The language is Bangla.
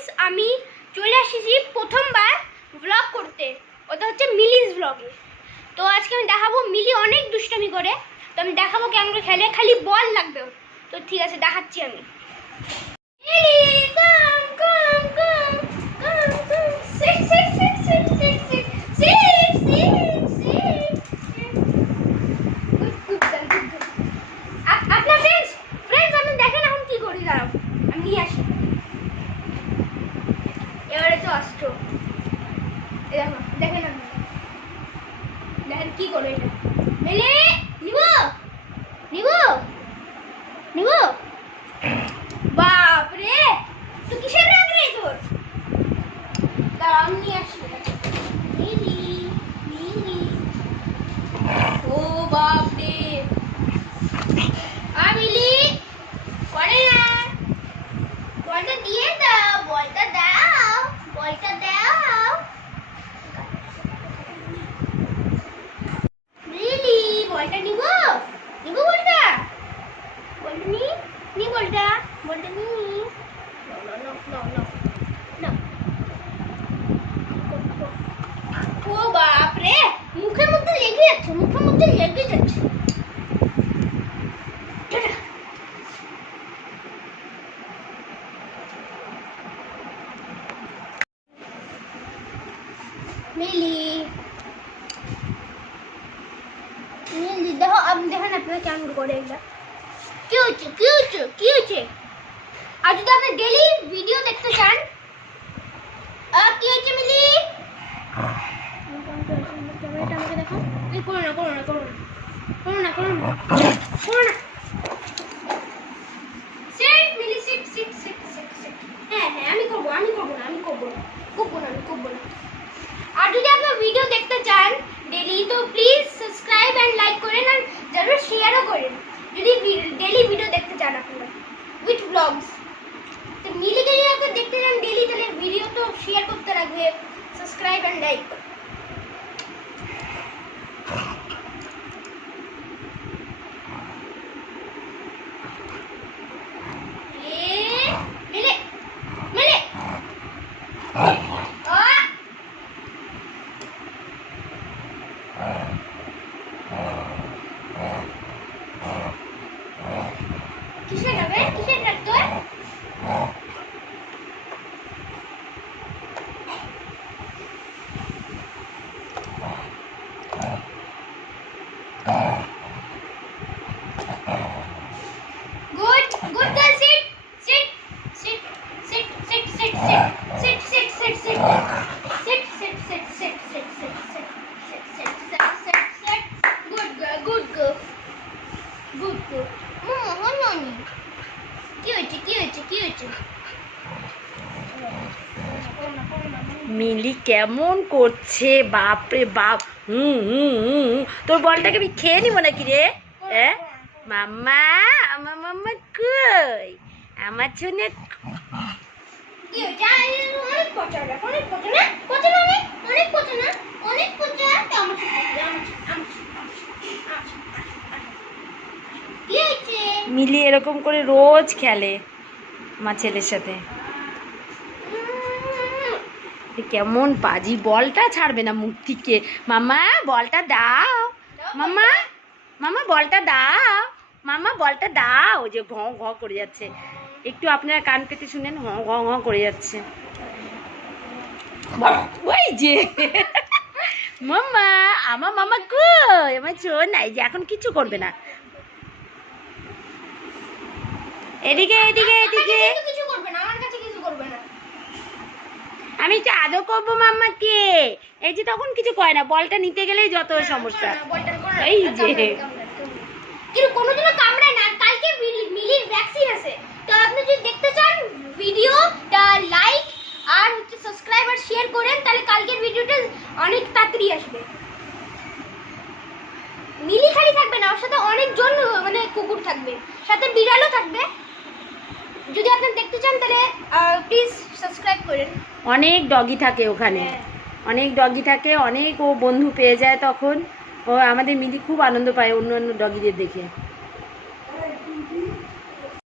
গাইস, আমি চলে এসেছি প্রথমবার ব্লগ করতে, ওটা হচ্ছে মিলিস ব্লগে। তো আজকে আমি দেখাবো মিলি অনেক দুষ্টামি করে, তো আমি দেখাবো কেমন করে খেলে, খালি বল লাগবে ওর। তো ঠিক আছে, দেখাচ্ছি আমি। এবারে তো অস্ত্র দেখেন আপনি, দেখেন কি করে এটা মেলে নিব নিব নিব। বাপরে, তো কিসের রাগ রে তোর? দাঁড়া আমি নিয়ে আসি। মিলি মিলি, ও বাপরে, মিলি করে না, বলটা দিয়ে দাও, বলটা দাও, বলটা দাও। মিলি বলটা নিব নিব, বলটা বলটা নি বলটা বলটা নি। ও বাপরে, মুখের মধ্যে লেগে যাচ্ছে, মুখের মধ্যে লেগে যাচ্ছে। মিলি মিলি দেখো, আপনি দেখেন আপনারা কেমন করে এটা কি হচ্ছে কি হচ্ছে কি হচ্ছে। আর যদি আপনি ডেইলি ভিডিও দেখতে চান, কি হচ্ছে মিলি, ক্যামেরাটা আমাকে দেখো। এই করো না করো না করো না করো না করো না করো না। Sit Mili, sit sit sit sit sit. হ্যাঁ হ্যাঁ, আমি করবো না আমি করবো না আমি করবো না। আর যদি আপনারা ভিডিও দেখতে চান ডেইলি, তো প্লিজ সাবস্ক্রাইব এন্ড লাইক করেন, আর জরুর শেয়ারও করেন যদি ডেইলি ভিডিও দেখতে চান আপনারা উইথ ব্লগস। তো মিলিকে যদি আপনারা দেখতে চান ডেইলি, তাহলে ভিডিও তো শেয়ার করতে লাগবে, subscribe and like. Mili Mili কিসে যাবে, কিসে tractor? Good good girl, sit sit sit sit sit sit sit sit sit sit sit sit sit sit sit sit sit sit. Good girl good girl good girl. Honey কি হয়েছে কি হয়েছে কি হয়েছে? মিলি কেমন করছে, বাপরে বাপ। তোর বলটাকে আমি খেয়ে নিব নাকি রে? হ্যাঁ মাম্মা, আমার মাম্মা কই, আমার জন্য কি হয়েছে? অনেক পচা না, অনেক পচা না, পচা না, অনেক পচা না, অনেক পচা। কি হয়েছে? মিলি এরকম করে রোজ খেলে আমার ছেলের সাথে। কেমন বাজি, বলটা ছাড়বে না মুখ থেকে। মামা বলটা দাও, মামা মামা বলটা দাও, মামা বলটা দাও। ওই যে ঘ ঘ করে যাচ্ছে, একটু আপনারা কান পেতে শুনেন, ঘ ঘ ঘ করে যাচ্ছে। ওই যে মাম্মা, আমার মামা কই, আমার চোর নাই যে এখন কিছু করবে না। এদিকে এদিকে এদিকে, কিছু করবে না, আমার কাছে কিছু করবে না। আমি তো আদৌ করবো মাম্মাকে, এই যে তখন কিছু কয় না, বলটা নিতে গেলেই যত সমস্যা। এই যে কিন্তু কোনোদিনও কামড়ায় না। কালকে মিলির ভ্যাকসিন আছে, তো আপনি যদি দেখতে চান ভিডিওটা লাইক আর হচ্ছে সাবস্ক্রাইব আর শেয়ার করেন, তাহলে কালকের ভিডিওটা অনেক তাড়াতাড়ি আসবে। মিলি খালি থাকবে না, ওর সাথে অনেকজন মানে কুকুর থাকবে, সাথে বিড়ালও থাকবে। যদি আপনি দেখতে চান তাহলে প্লিজ সাবস্ক্রাইব করেন। অনেক ডগি থাকে ওখানে, অনেক ডগি থাকে, অনেক ও বন্ধু পেয়ে যায় তখন। ও আমাদের মিলি খুব আনন্দ পায় অন্য অন্য ডগিদের দেখে।